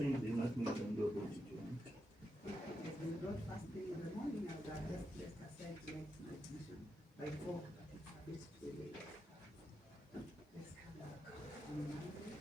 saying there's nothing you can do about it. We brought first thing in the morning and I just left aside to make my decision. By 4, it's a bit too late. Let's come back on Monday.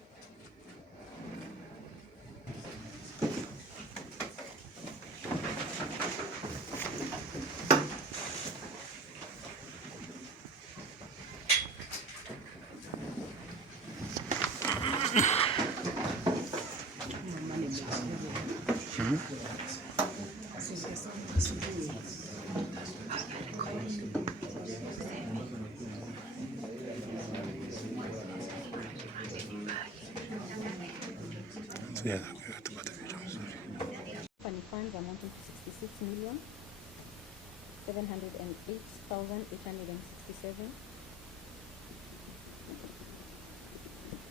Company funds amounting to 66,708,867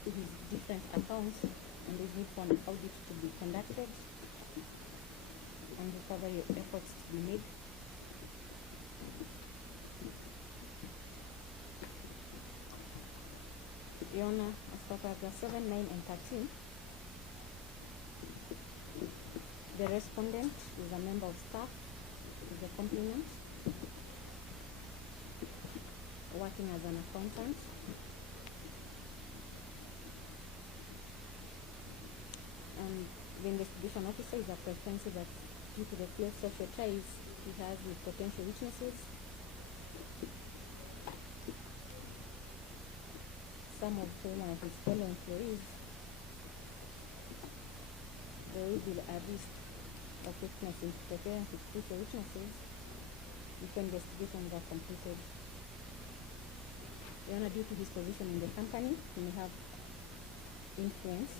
to his different accounts, and they need for an audit to be conducted and recovery efforts to be made. Your Honor, as per paragraph 7, 9, and 13, the respondent is a member of staff with a complement, working as an accountant. And the investigation officer is apprehensive that due to the close social ties he has with potential witnesses, some of whom are his fellow employees, there will be a risk of witness interference with future witnesses before investigations are completed. Your Honor, due to his position in the company, he may have influence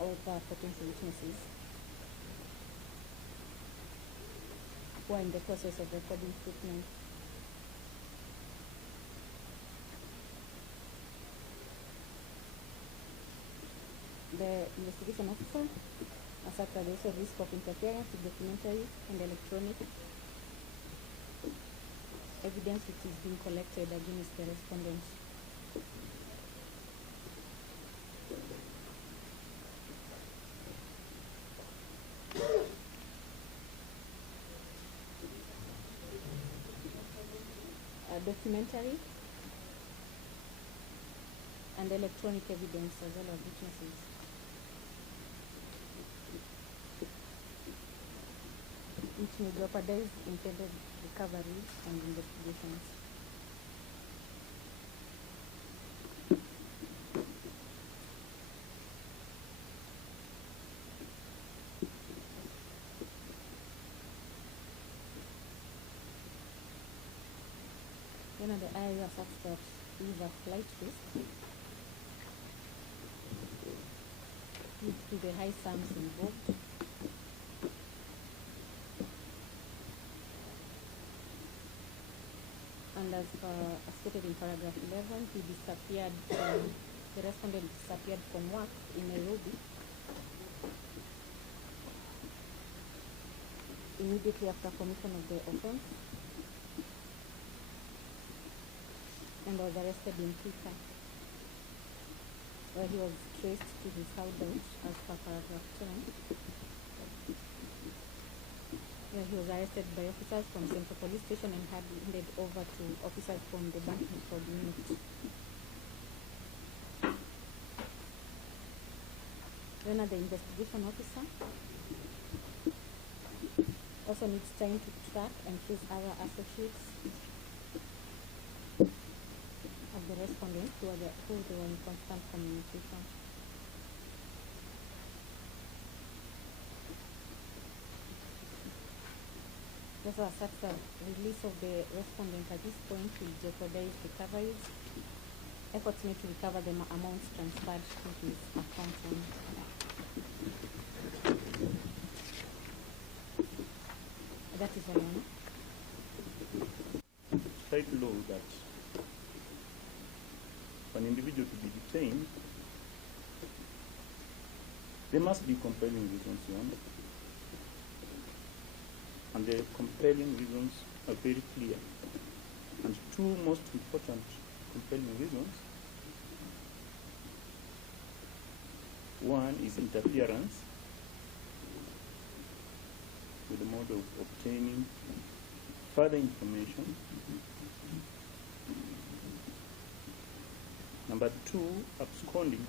over potential witnesses who are in the process of recording statements. The investigation officer asserts that there is a risk of interference with documentary and electronic evidence which is being collected against the respondent. Documentary and electronic evidence as well as witnesses. Which may jeopardize intended recoveries and investigations. One of the areas of that is a flight risk due to the high sums involved. And as stated in paragraph 11, he disappeared the respondent disappeared from work in Nairobi immediately after commission of the offense and was arrested in Thika, where he was traced to his hideout as per paragraph 10. Where he was arrested by officers from Central Police Station and handed over to officers from the banking fraud unit. Then the investigation officer also needs time to track and choose other associates of the respondents who they were in constant communication. Also asserts that release of the respondent at this point will jeopardize recoveries. Efforts made to recover the amounts transferred to his account. That is all. State law that for an individual to be detained, there must be compelling reasons, Your Honor. And the compelling reasons are very clear. And two most important compelling reasons. One is interference the mode of obtaining further information. Number 2, absconding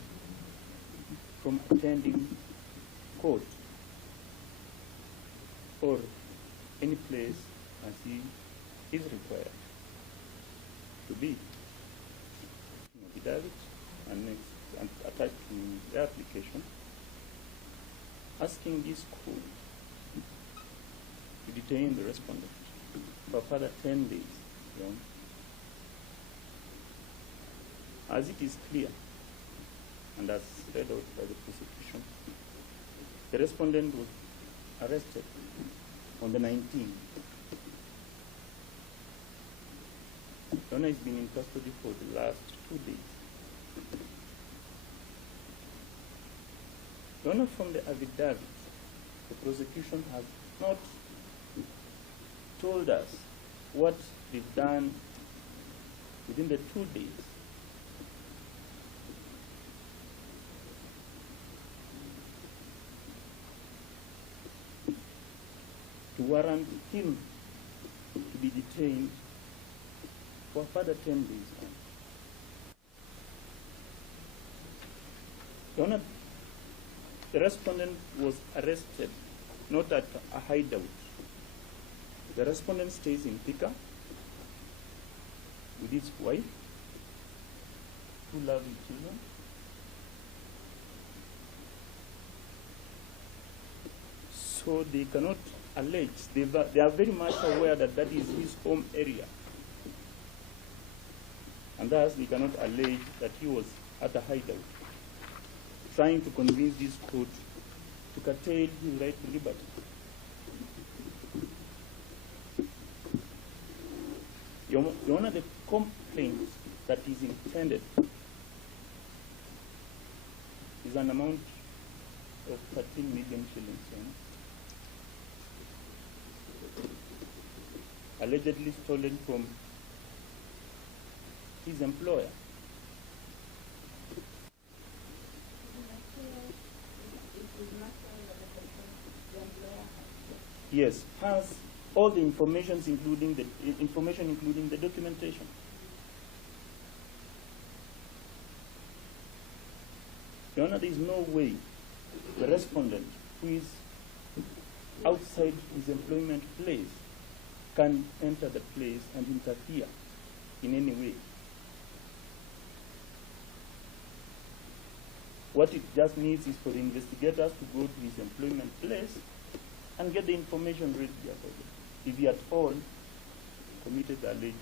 from attending court or any place as he is required to be. Affidavit and next and attached to the application, asking this court to detain the respondent for a further 10 days. As it is clear, and as read out by the prosecution, the respondent was arrested on the 19th. The owner has been in custody for the last 2 days. The owner from the affidavit, the prosecution has not told us what they've done within the 2 days. To warrant him to be detained for further 10 days. Your Honor, the respondent was arrested not at a hideout. The respondent stays in Thika with his wife, 2 lovely children. So they cannot allege, they are very much aware that that is his home area. And thus they cannot allege that he was at a hideout, trying to convince this court to curtail his right to liberty. Your Honor, the complaint that is intended is an amount of 13 million shillings, allegedly stolen from his employer. Yes, has all the information, including the documentation. Your Honor, there is no way the respondent who is outside his employment place can enter the place and interfere in any way. What it just needs is for the investigators to go to his employment place and get the information ready about it, if he at all committed the alleged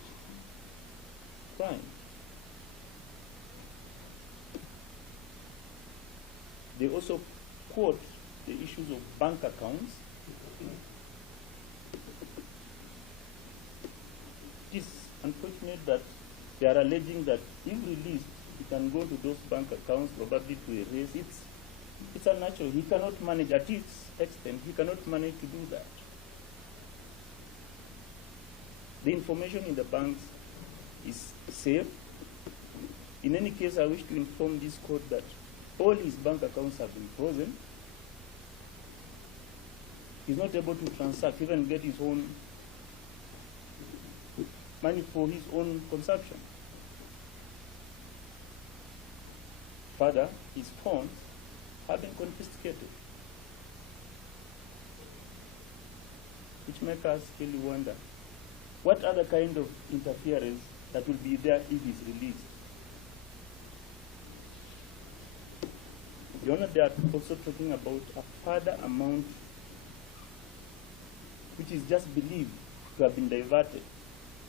crime. They also quote the issues of bank accounts. It is unfortunate that they are alleging that if released, he can go to those bank accounts probably to erase it. It's unnatural. He cannot manage, at its extent, he cannot manage to do that. The information in the banks is safe. In any case, I wish to inform this court that all his bank accounts have been frozen. He's not able to transact, even get his own money for his own consumption. Further, his phones have been confiscated, which makes us really wonder what other kind of interference that will be there if he's released. Your Honor, they are also talking about a further amount which is just believed to have been diverted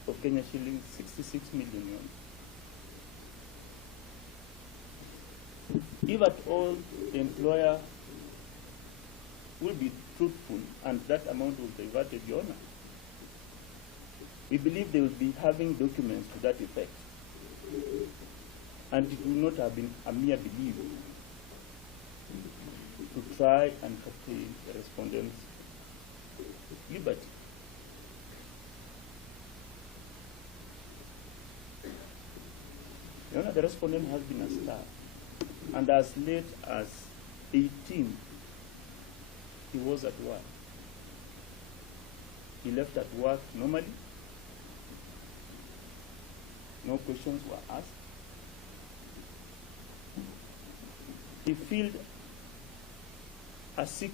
of Kenya shillings 66 million. If at all the employer will be truthful and that amount was diverted, Your Honor, we believe they will be having documents to that effect. And it will not have been a mere belief to try and curtail the respondent's liberty. Your Honor, the respondent has been a star. And as late as 18, he was at work. He left at work normally. No questions were asked. He filled a sick